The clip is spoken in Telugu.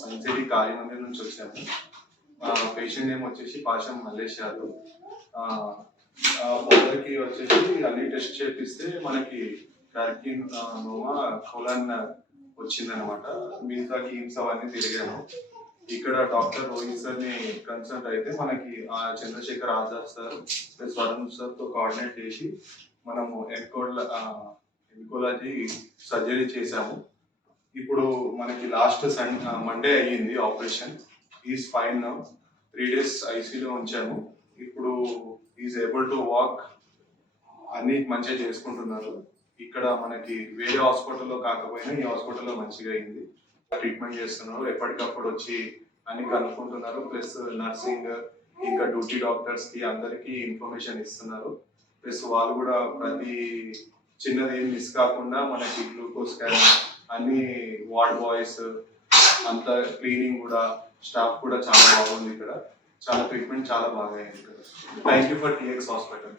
సైన్స్ సిటీ కాళీమందిర్ నుంచి వచ్చాము. పేషెంట్ నేమ్ వచ్చేసి పాషం మల్లేష్ యాదవ్. ఫాదర్కి వచ్చేసి అన్ని టెస్ట్ చేపిస్తే మనకి కార్కినోమా కోలన్ వచ్చిందనమాట. మిగతా కీమ్స్ అవన్నీ తిరిగాము. ఇక్కడ డాక్టర్ రోహిత్ సార్ని కన్సల్ట్ అయితే మనకి చంద్రశేఖర్ ఆజాద్ సార్ ప్లస్ వరుణ్ సార్తో కోఆర్డినేట్ చేసి మనము ఎన్కోలజీ సర్జరీ చేసాము. ఇప్పుడు మనకి లాస్ట్ మండే అయ్యింది operation. Is fine now. 3 days ఐసీలో ఉంచాము. ఇప్పుడు ఈజ్ ఏబుల్ టు వాక్, అన్ని మంచిగా చేసుకుంటున్నారు. ఇక్కడ మనకి వేరే హాస్పిటల్లో కాకపోయినా ఈ హాస్పిటల్లో మంచిగా అయింది. ట్రీట్మెంట్ చేస్తున్నారు. ఎప్పటికప్పుడు వచ్చి అన్ని కనుక్కుంటున్నారు. ప్లస్ నర్సింగ్ ఇంకా డ్యూటీ డాక్టర్స్ కి అందరికి ఇన్ఫర్మేషన్ ఇస్తున్నారు. ప్లస్ వాళ్ళు కూడా ప్రతి చిన్నది మిస్ కాకుండా మనకి గ్లూకోజ్ స్కాన్ అన్ని వార్డ్ బాయ్స్ అంత క్లీనింగ్ కూడా స్టాఫ్ కూడా చాలా బాగుంది. ఇక్కడ చాలా ట్రీట్మెంట్ చాలా బాగా అయింది. Thank you for TX hospital.